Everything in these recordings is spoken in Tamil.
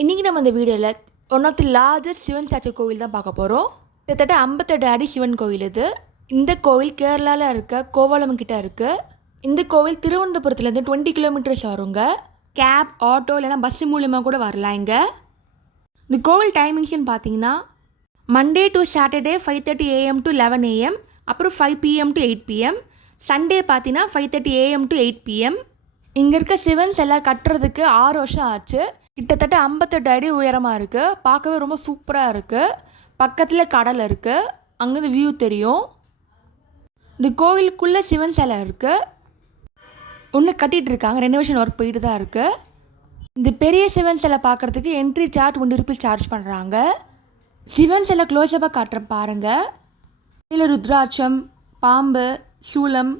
இன்றைக்கி நம்ம இந்த வீடியோவில் one of the largest Sivan statue கோவில் தான் பார்க்க போகிறோம். கிட்டத்தட்ட 58 அடி சிவன் கோவில் இது. இந்த கோவில் கேரளாவில் இருக்க கோவளம் கிட்ட இருக்குது. இந்த கோவில் திருவனந்தபுரத்துலேருந்து 20 கிலோமீட்டர்ஸ் வருங்க. கேப், ஆட்டோ இல்லைனா பஸ் மூலியமாக கூட வரலாம். இங்கே இந்த கோவில் டைமிங்ஸ்னு பார்த்தீங்கன்னா Monday to Saturday 5:30 AM to 11 AM, அப்புறம் 5 PM to 8 PM. சண்டே பார்த்தீங்கன்னா 5:30 AM to 8 PM. இங்கே இருக்க சிவன் சிலை கட்டுறதுக்கு 6 வருஷம் ஆச்சு. கிட்டத்தட்ட 58 அடி உயரமாக இருக்குது. பார்க்கவே ரொம்ப சூப்பராக இருக்குது. பக்கத்தில் கடல் இருக்குது. அங்கேருந்து வியூ தெரியும். இந்த கோவிலுக்குள்ளே சிவன் சிலை இருக்குது. ஒன்று கட்டிகிட்டு இருக்காங்க. ரெனோவேஷன் ஒர்க் போயிட்டு தான் இருக்குது. இந்த பெரிய சிவன் சிலை பார்க்குறதுக்கு என்ட்ரி சார்ஜ் 20 ரூபீஸ் சார்ஜ் பண்ணுறாங்க. சிவன் சிலை க்ளோஸப்பாக காட்டுறேன் பாருங்கள். இல்லை ருத்ராட்சம், பாம்பு, சூலம்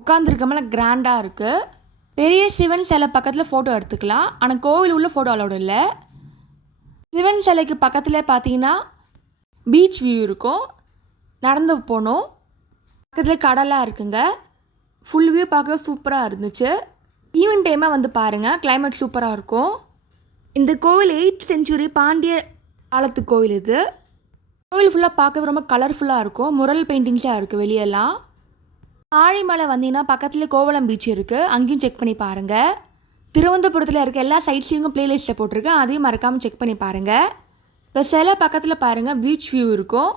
உட்காந்துருக்கமெல்லாம் கிராண்டாக இருக்குது. பெரிய சிவன் சிலை பக்கத்தில் ஃபோட்டோ எடுத்துக்கலாம். ஆனால் கோவில் உள்ள ஃபோட்டோ அலோடு இல்லை. சிவன் சிலைக்கு பக்கத்தில் பார்த்தீங்கன்னா பீச் வியூ இருக்கும். நடந்து போகணும். பக்கத்தில் கடலாக இருக்குங்க. ஃபுல் வியூ பார்க்கவே சூப்பராக இருந்துச்சு. ஈவினிங் டைமாக வந்து பாருங்கள். கிளைமேட் சூப்பராக இருக்கும். இந்த கோவில் 8th century பாண்டிய காலத்து கோவில் இது. கோவில் ஃபுல்லாக பார்க்கவே ரொம்ப கலர்ஃபுல்லாக இருக்கும். முரல் பெயிண்டிங்ஸாக இருக்குது வெளியெல்லாம். ஆழிமலை வந்தீங்கன்னா பக்கத்தில் கோவளம் பீச் இருக்குது. அங்கேயும் செக் பண்ணி பாருங்கள். திருவனந்தபுரத்தில் இருக்க எல்லா சைட்ஸையும் ப்ளேலிஸ்ட்டில் போட்டிருக்கேன். அதையும் மறக்காமல் செக் பண்ணி பாருங்கள். இப்போ சில பக்கத்தில் பாருங்கள் பீச் வியூ இருக்கும்.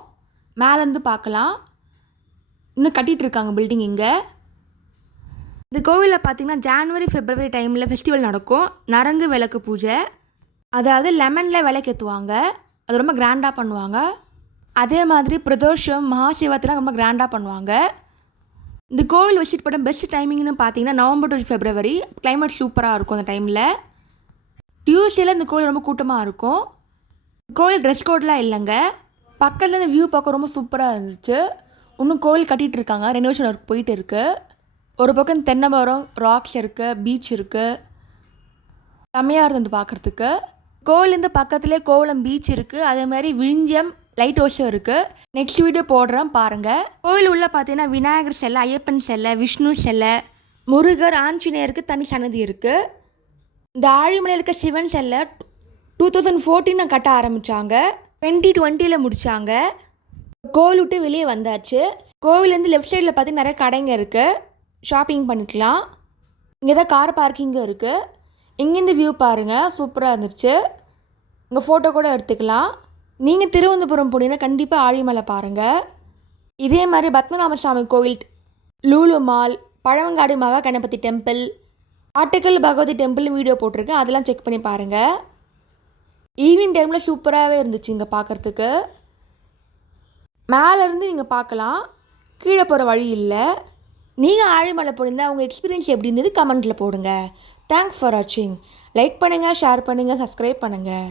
மேலேருந்து பார்க்கலாம். இன்னும் கட்டிகிட்டு இருக்காங்க பில்டிங். இங்கே இந்த கோவிலில் பார்த்திங்கன்னா ஜான்வரி ஃபெப்ரவரி டைமில் ஃபெஸ்டிவல் நடக்கும். நரங்கு விளக்கு பூஜை, அதாவது லெமனில் விளக்கேற்றுவாங்க. அது ரொம்ப கிராண்டாக பண்ணுவாங்க. அதே மாதிரி பிரதோஷம், மகாசிவராத்திரிலாம் ரொம்ப கிராண்டாக பண்ணுவாங்க. இந்த கோவில் விசிட் பண்ண பெஸ்ட் டைமிங்னு பார்த்தீங்கன்னா நவம்பர் டு ஃபெப்ரவரி. கிளைமேட் சூப்பராக இருக்கும் அந்த டைமில். டியூஸ்டேல இந்த கோவில் ரொம்ப கூட்டமாக இருக்கும். கோவில் ட்ரெஸ் கோட்லாம் இல்லைங்க. பக்கத்தில் இந்த வியூ பார்க்க ரொம்ப சூப்பராக இருந்துச்சு. இன்னும் கோவில் கட்டிகிட்டு இருக்காங்க. ரெனோவேஷன் ஒர்க் போயிட்டு இருக்குது. ஒரு பக்கம் தென்னை மரம், ராக்ஸ் இருக்குது, பீச் இருக்குது. செம்மையாக இருந்தது பார்க்குறதுக்கு. கோவிலேருந்து பக்கத்துலேயே கோவளம் பீச் இருக்குது. அதே மாதிரி விழிஞ்சம் லைட் ஹவுஸும் இருக்குது. நெக்ஸ்ட் வீடியோ போடுறேன் பாருங்கள். கோவில் உள்ள பார்த்தீங்கன்னா விநாயகர் சிலை, ஐயப்பன் சிலை, விஷ்ணு சிலை, முருகர், ஆஞ்சநேயருக்கு தனி சன்னதி இருக்குது. இந்த ஆழிமலையில் இருக்க சிவன் சிலை 2014 கட்ட ஆரம்பித்தாங்க. 2020 முடித்தாங்க. கோவில் விட்டு வெளியே வந்தாச்சு. கோவிலேருந்து லெஃப்ட் சைடில் பார்த்தீங்கன்னா நிறைய கடைங்க இருக்குது. ஷாப்பிங் பண்ணிக்கலாம். இங்கே தான் கார் பார்க்கிங்கும் இருக்குது. இங்கேருந்து வியூ பாருங்கள். சூப்பராக இருந்துச்சு. இங்கே ஃபோட்டோ கூட எடுத்துக்கலாம். நீங்கள் திருவனந்தபுரம் போனீங்கன்னா கண்டிப்பாக ஆழிமலை பாருங்கள். இதே மாதிரி பத்மநாபசாமி கோவில், Lulu mall, Pazhavangadi Maha Ganapathi temple, Attukal Bhagavathi temple video போட்டிருக்கேன். அதெல்லாம் செக் பண்ணி பாருங்கள். ஈவினிங் டைமில் சூப்பராகவே இருந்துச்சு இங்கே பார்க்குறதுக்கு. மேலேருந்து நீங்கள் பார்க்கலாம். கீழே போகிற வழி இல்லை. நீங்கள் ஆழிமலை போனீங்கன்னா உங்கள் எக்ஸ்பீரியன்ஸ் எப்படி இருந்தது கமெண்ட்டில் போடுங்க. தேங்க்ஸ் ஃபார் வாட்சிங். லைக் பண்ணுங்கள், ஷேர் பண்ணுங்கள், சப்ஸ்கிரைப் பண்ணுங்கள்.